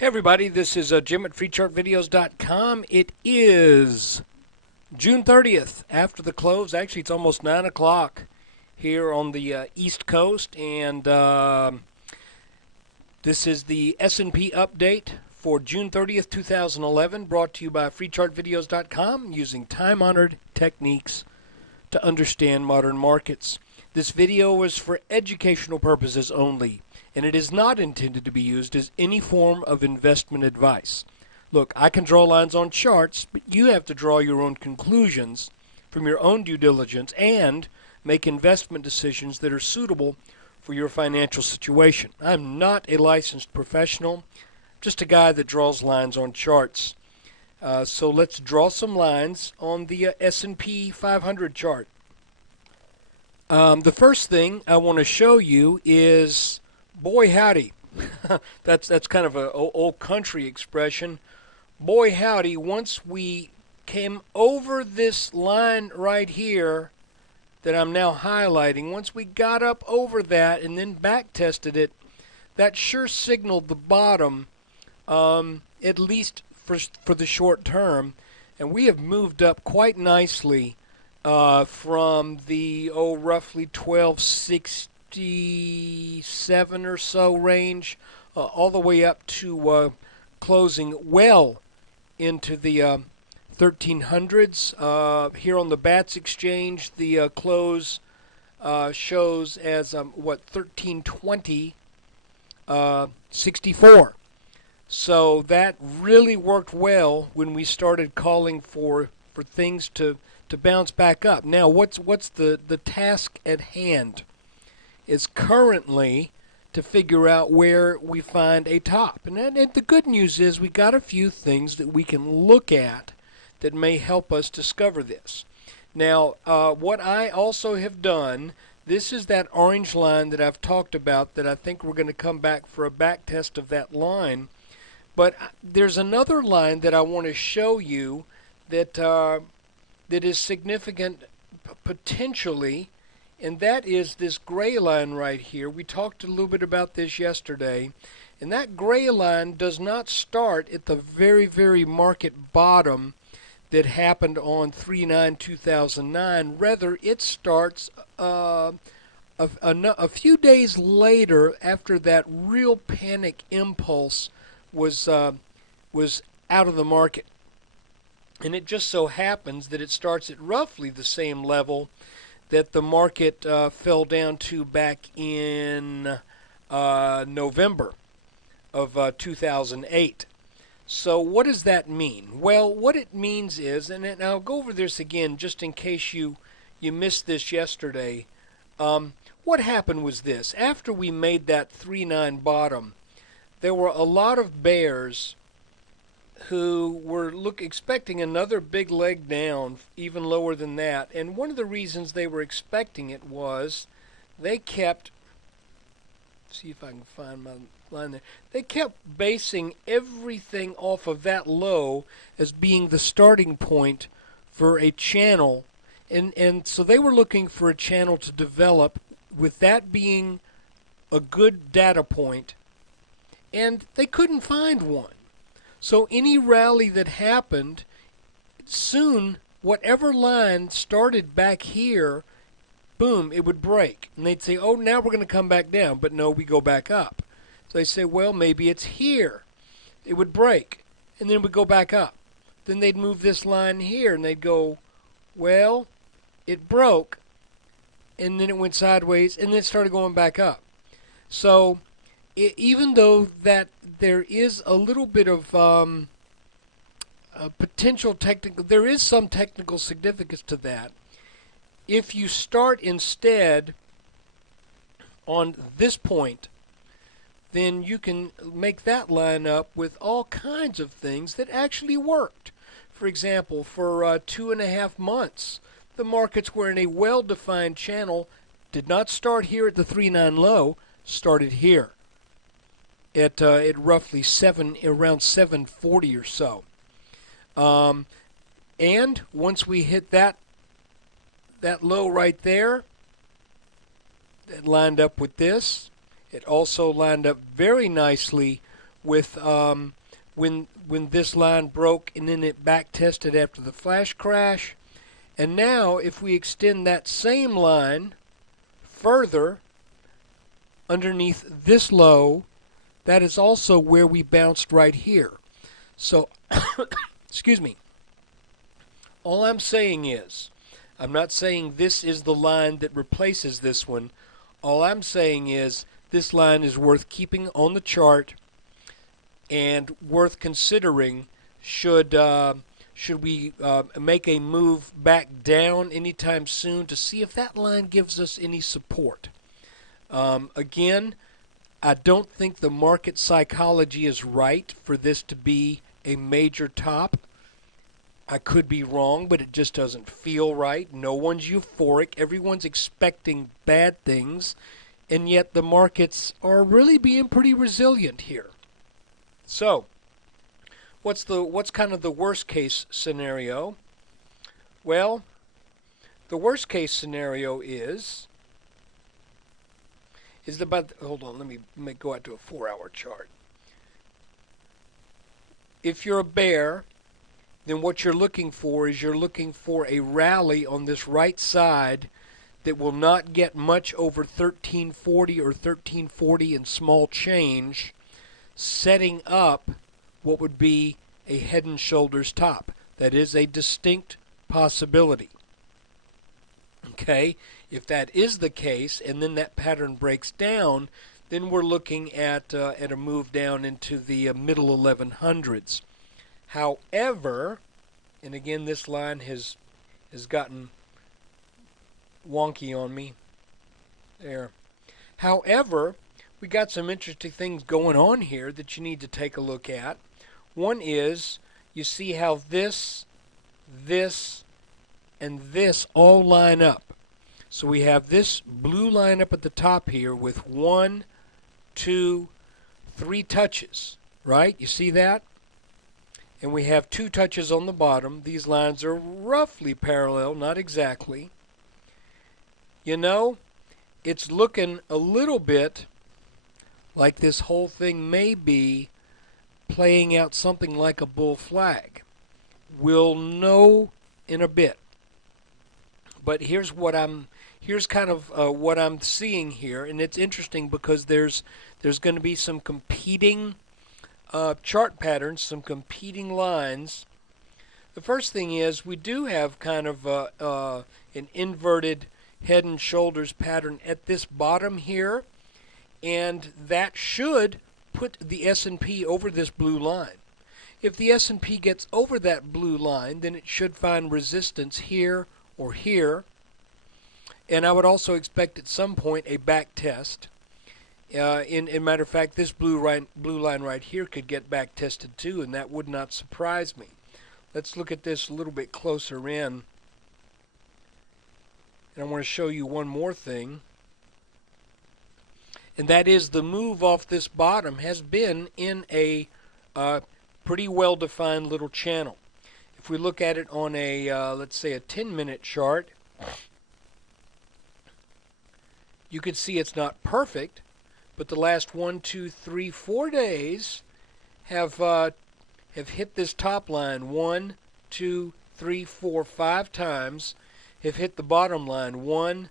Hey everybody, this is Jim at freechartvideos.com. It is June 30th after the close. Actually, it's almost 9 o'clock here on the East Coast, and this is the S&P update for June 30th, 2011, brought to you by freechartvideos.com using time-honored techniques to understand modern markets. This video is for educational purposes only, and it is not intended to be used as any form of investment advice. Look, I can draw lines on charts, but you have to draw your own conclusions from your own due diligence and make investment decisions that are suitable for your financial situation. I'm not a licensed professional, just a guy that draws lines on charts. So let's draw some lines on the S&P 500 chart. The first thing I want to show you is, boy howdy. that's kind of an old country expression. Boy howdy, once we came over this line right here that I'm now highlighting, once we got up over that and then back tested it, that sure signaled the bottom, at least for the short term. And we have moved up quite nicely from the roughly 1267 or so range, all the way up to closing well into the 1300s. Here on the BATS exchange, the close shows as 1320 64. So that really worked well when we started calling for things to bounce back up. Now, what's the task at hand is currently to figure out where we find a top. And the good news is we got a few things that we can look at that may help us discover this. Now, what I also have done, this is that orange line that I've talked about that I think we're going to come back for a back test of that line. But there's another line that I want to show you that that is significant potentially, and that is this gray line right here. We talked a little bit about this yesterday, and that gray line does not start at the very, very market bottom that happened on 3/9/2009. Rather, it starts a few days later after that real panic impulse was out of the market. And it just so happens that it starts at roughly the same level that the market fell down to back in November of 2008. So what does that mean? Well, what it means is, and I'll go over this again just in case you missed this yesterday. What happened was this. After we made that 3/9 bottom, there were a lot of bears who were expecting another big leg down, even lower than that. And one of the reasons they were expecting it was they kept, see if I can find my line there, they kept basing everything off of that low as being the starting point for a channel. And so they were looking for a channel to develop with that being a good data point, and they couldn't find one. So any rally that happened, soon, whatever line started back here, boom, it would break. And they'd say, oh, now we're going to come back down. But no, we go back up. So they say, well, maybe it's here. It would break. And then it would go back up. Then they'd move this line here, and they'd go, well, it broke. And then it went sideways, and then it started going back up. So even though that there is a little bit of potential technical, there is some technical significance to that. If you start instead on this point, then you can make that line up with all kinds of things that actually worked. For example, for 2.5 months, the markets were in a well-defined channel, did not start here at the 3/9 low, started here at roughly around 740 or so. And once we hit that low right there, that lined up with this. It also lined up very nicely with when this line broke and then it back tested after the flash crash. And now if we extend that same line further underneath this low, that is also where we bounced right here. So, excuse me. All I'm saying is, I'm not saying this is the line that replaces this one. All I'm saying is this line is worth keeping on the chart and worth considering should we make a move back down anytime soon to see if that line gives us any support. Again, I don't think the market psychology is right for this to be a major top. I could be wrong, but it just doesn't feel right. No one's euphoric. Everyone's expecting bad things, and yet the markets are really being pretty resilient here. So, what's kind of the worst case scenario? Well, the worst case scenario is about, hold on, let me go out to a 4-hour chart. If you're a bear, then what you're looking for is you're looking for a rally on this right side that will not get much over 1340 or 1340 and small change, setting up what would be a head and shoulders top. That is a distinct possibility. Okay, if that is the case and then that pattern breaks down, then we're looking at a move down into the middle 1100s. However, and again this line has gotten wonky on me there. However, we got some interesting things going on here that you need to take a look at. One is, you see how this, and this all line up. So we have this blue line up at the top here with 1, 2, 3 touches, right? You see that? And we have 2 touches on the bottom. These lines are roughly parallel, not exactly. You know, it's looking a little bit like this whole thing may be playing out something like a bull flag. We'll know in a bit. But here's kind of what I'm seeing here, and it's interesting because there's going to be some competing chart patterns, some competing lines. The first thing is we do have kind of an inverted head and shoulders pattern at this bottom here, and that should put the S&P over this blue line. If the S&P gets over that blue line, then it should find resistance here or here, and I would also expect at some point a back test. In matter of fact, this blue line right here could get back tested too, and that would not surprise me. Let's look at this a little bit closer in. And I want to show you one more thing. And that is the move off this bottom has been in a pretty well-defined little channel. If we look at it on a, let's say a 10-minute chart, you can see it's not perfect, but the last 1, 2, 3, 4 days have hit this top line 1, 2, 3, 4, 5 times, have hit the bottom line 1,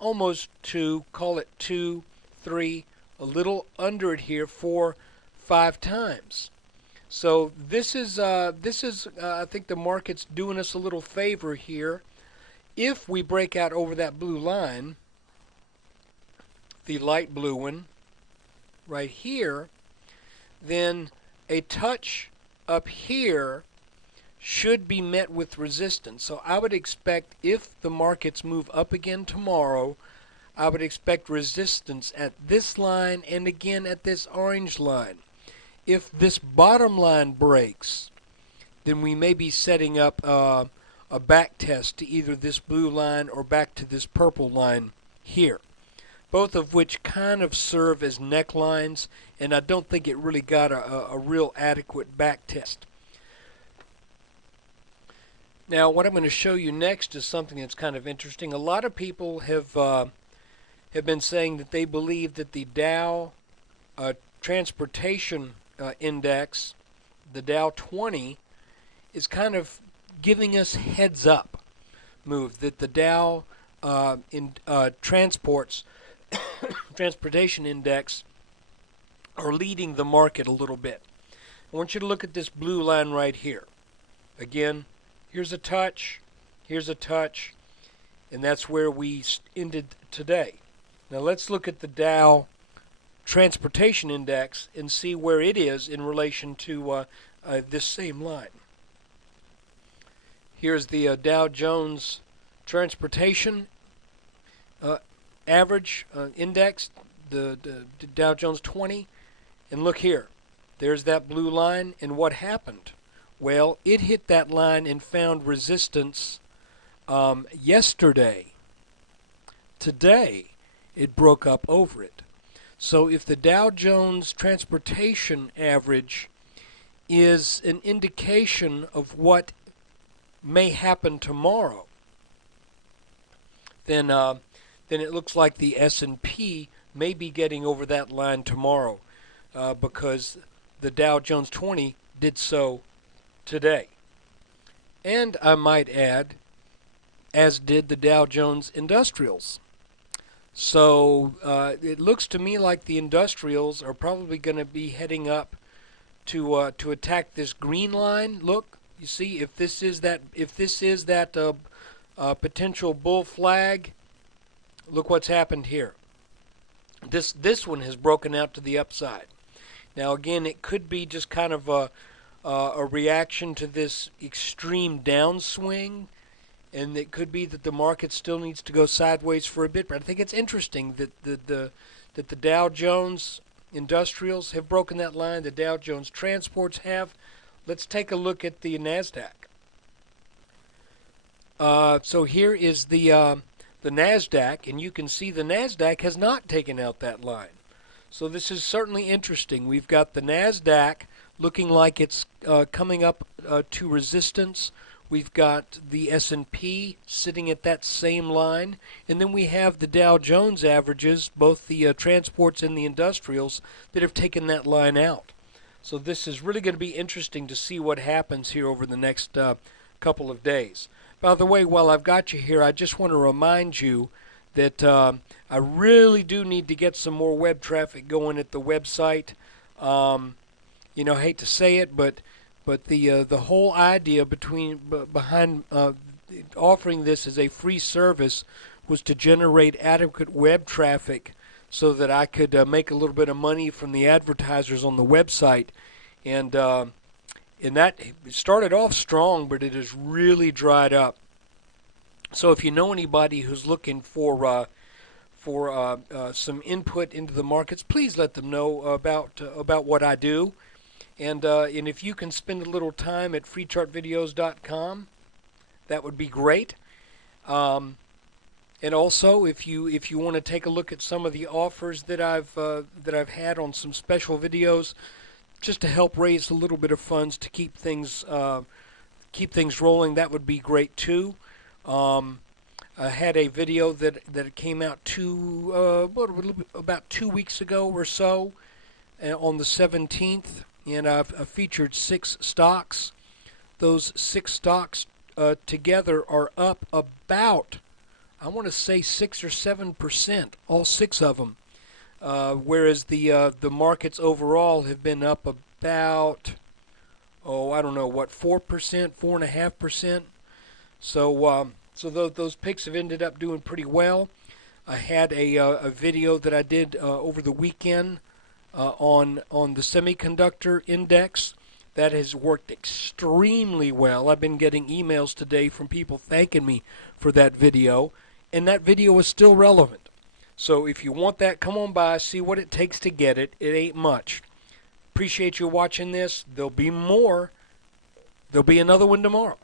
almost 2, call it 2, 3, a little under it here 4, 5 times. So this is I think the market's doing us a little favor here. If we break out over that blue line, the light blue one right here, then a touch up here should be met with resistance. So I would expect if the markets move up again tomorrow, I would expect resistance at this line and again at this orange line. If this bottom line breaks, then we may be setting up a back test to either this blue line or back to this purple line here, both of which kind of serve as necklines, and I don't think it really got a real adequate back test. Now, what I'm going to show you next is something that's kind of interesting. A lot of people have been saying that they believe that the Dow transportation index, the Dow 20, is kind of giving us heads up move that the Dow transportation index are leading the market a little bit. I want you to look at this blue line right here. Again, here's a touch, and that's where we ended today. Now let's look at the Dow transportation index and see where it is in relation to this same line. Here's the Dow Jones transportation average index, the Dow Jones 20, and look here. There's that blue line, and what happened? Well, it hit that line and found resistance yesterday. Today, it broke up over it. So if the Dow Jones transportation average is an indication of what may happen tomorrow, then it looks like the S&P may be getting over that line tomorrow because the Dow Jones 20 did so today. And I might add, as did the Dow Jones Industrials. So it looks to me like the industrials are probably going to be heading up to attack this green line. Look, you see, if this is that potential bull flag, look what's happened here. This one has broken out to the upside. Now again, it could be just kind of a reaction to this extreme downswing, and it could be that the market still needs to go sideways for a bit. But I think it's interesting that the Dow Jones Industrials have broken that line. The Dow Jones Transports have. Let's take a look at the Nasdaq. So here is the Nasdaq, and you can see the Nasdaq has not taken out that line. So this is certainly interesting. We've got the Nasdaq looking like it's coming up to resistance. We've got the S&P sitting at that same line, and then we have the Dow Jones averages, both the transports and the industrials, that have taken that line out. So this is really going to be interesting to see what happens here over the next couple of days. By the way, while I've got you here, I just want to remind you that I really do need to get some more web traffic going at the website. You know, I hate to say it, but the whole idea behind offering this as a free service was to generate adequate web traffic so that I could make a little bit of money from the advertisers on the website, and that it started off strong, but it has really dried up. So if you know anybody who's looking for some input into the markets, please let them know about what I do. And if you can spend a little time at freechartvideos.com, that would be great. And also, if you want to take a look at some of the offers that I've had on some special videos, just to help raise a little bit of funds to keep things rolling, that would be great too. I had a video that came out about 2 weeks ago or so, on the 17th. And I've featured 6 stocks. Those 6 stocks together are up about, I want to say 6 or 7%, all 6 of them. Whereas the markets overall have been up about, I don't know what, 4%, 4.5%. So those picks have ended up doing pretty well. I had a video that I did over the weekend on the semiconductor index. That has worked extremely well. I've been getting emails today from people thanking me for that video, and that video is still relevant. So if you want that, come on by, see what it takes to get it. It ain't much. Appreciate you watching this. There'll be more. There'll be another one tomorrow.